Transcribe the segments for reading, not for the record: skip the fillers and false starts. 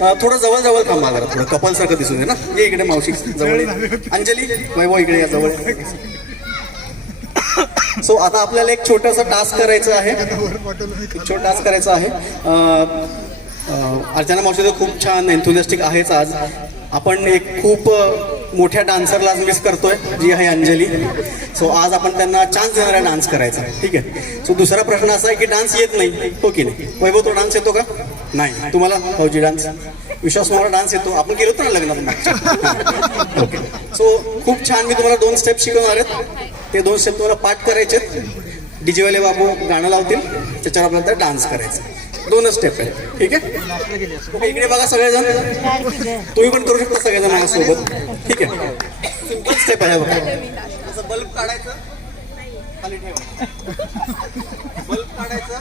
थोडं जवळ जवळ थांबा जरा, थोडं कपल सारखं दिसून दे ना. ये इकडे मावशी जवळ ये. अंजली वैभव इकडे या जवळ. सो आता आपल्याला एक छोटासा टास्क करायचं आहे. छोटा टास्क करायचा आहे. अर्चना मावशी तर खूप छान एन्थुझियास्टिक आहेच. आज आपण एक खूप मोठ्या डान्सरला मिस करतोय, जी आहे अंजली. सो आज आपण त्यांना चान्स देणार आहे डान्स करायचा. ठीक आहे. सो दुसरा प्रश्न असा आहे की डान्स येत नाही, हो की नाही? वैभव, तो डान्स येतो का? नाही. तुम्हाला भाऊजी डान्स? विश्वास, तुम्हाला डान्स येतो? आपण केलं होतं ना लग्नात. ओके. सो खूप छान. मी तुम्हाला 2 स्टेप शिकवणार आहेत. ते 2 स्टेप तुम्हाला पाठ करायचे. डीजेवाले बाबू गाणं लावतील, त्याच्यावर आपल्याला डान्स करायचा. 2 स्टेप आहे. ठीक आहे. इकडे बघा सगळेजण, तुम्ही पण करू शकता सगळेजण माझ्यासोबत. ठीक आहे. सिंपल स्टेप आहे बघा. असं बल्ब काढायचं, खाली ठेवायचं. बल्ब काढायचं,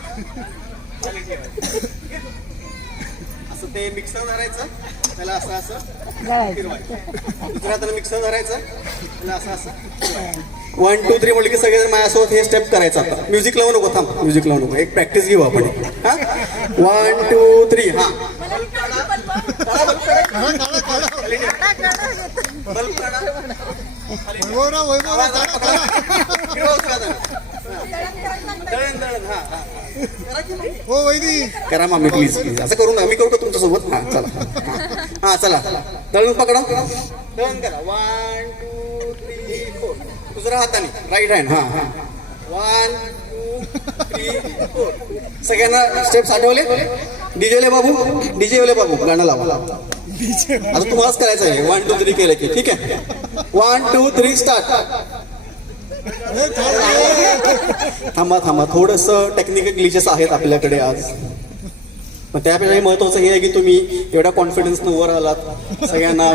खाली ठेवायचं. असं ते मिक्सर धरायचं, त्याला असं असं फिरवायचं. दुसऱ्या हाताने मिक्सर धरायचं, त्याला असं असं. 1 2 3 म्हटलं की सगळेजण माझ्यासोबत हे स्टेप करायचं. आता म्युझिक लावू नको, थांब, म्युझिक लावू नको. एक प्रॅक्टिस घेऊ आपण. हा, 1 2 3. हा, करा मामी प्लीज प्लीज. असं करू नका, मी करू का तुमच्यासोबत? हा चला. हा चला, दळण पकडा, दळण करा. 1 2 3 4. दुसऱ्या हाताने राईट हँड. हा हा. 1 2 3 4. सगळ्यांना स्टेप्स आठवले? डीजेवाले बाबू गाणं लावा. आता तुम्हालाच करायचं आहे. 1 2 3 केलं की. ठीक आहे. 1 2 3 स्टार्ट. थांबा, थोडस टेक्निकल ग्लिचेस आहेत आपल्याकडे आज. पण त्यापेक्षा महत्वाचं हे आहे की तुम्ही एवढ्या कॉन्फिडन्सनं वर आलात. सगळ्यांना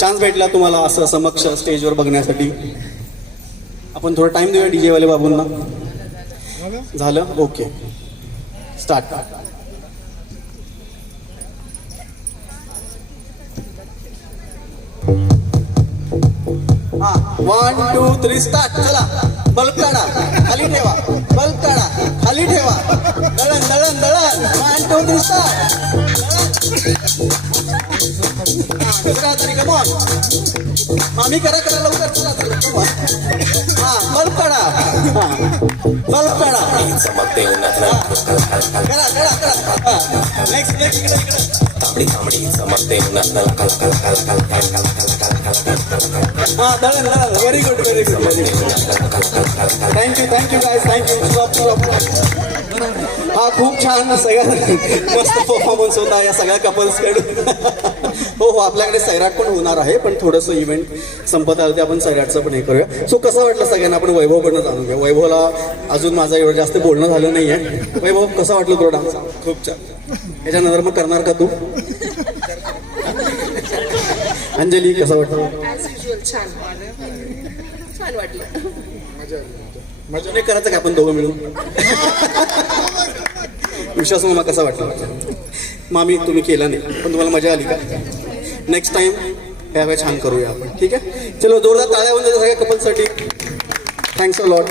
चान्स भेटला तुम्हाला असं समक्ष स्टेजवर बघण्यासाठी. आपण थोडा टाइम देऊया डीजेवाले बाबूंना. झालं? Okay, start. हा, 1 2 3 स्टार्ट. चला, बल्ब काढा, खाली ठेवा. बल्ब काढा, खाली ठेवा. दळण दळण दळण. 1 2 3 स्टार्ट. दुसऱ्या हाताने कमॉन. मामी करा लवकर. चला. हा, बल्ब काढा. हा, बल्ब काढा. करा. नेक्स्ट. हा, दळण. Very good. Thank you guys, thank you. हा, खूप छान, सगळ्या मस्त परफॉर्मन्स होता या सगळ्या कपल्सकडून. हो, आपल्याकडे सैराट पण होणार आहे, पण थोडंसं इव्हेंट संपत आलं ते आपण सैराटचं पण हे करूया. सो कसं वाटलं सगळ्यांना? आपण वैभवकडनं जाणून घ्या. वैभवला अजून माझं एवढं जास्त बोलणं झालं नाही आहे. वैभव, कसं वाटलं तुला डान्स? खूप छान. याच्यानंतर मग करणार का तू? अंजली, कसं वाटलं? छान वाटलं. मजा नाही करायचं का आपण दोघं मिळून? विश्वास मामा, कसं वाटलं? मामी, तुम्ही केला नाही पण तुम्हाला मजा आली का? नेक्स्ट टाइम ह्यावेळी छान करूया आपण. ठीक आहे. चलो, जोरदार टाळ्या होऊन सगळ्या कपलसाठी. Thanks a lot.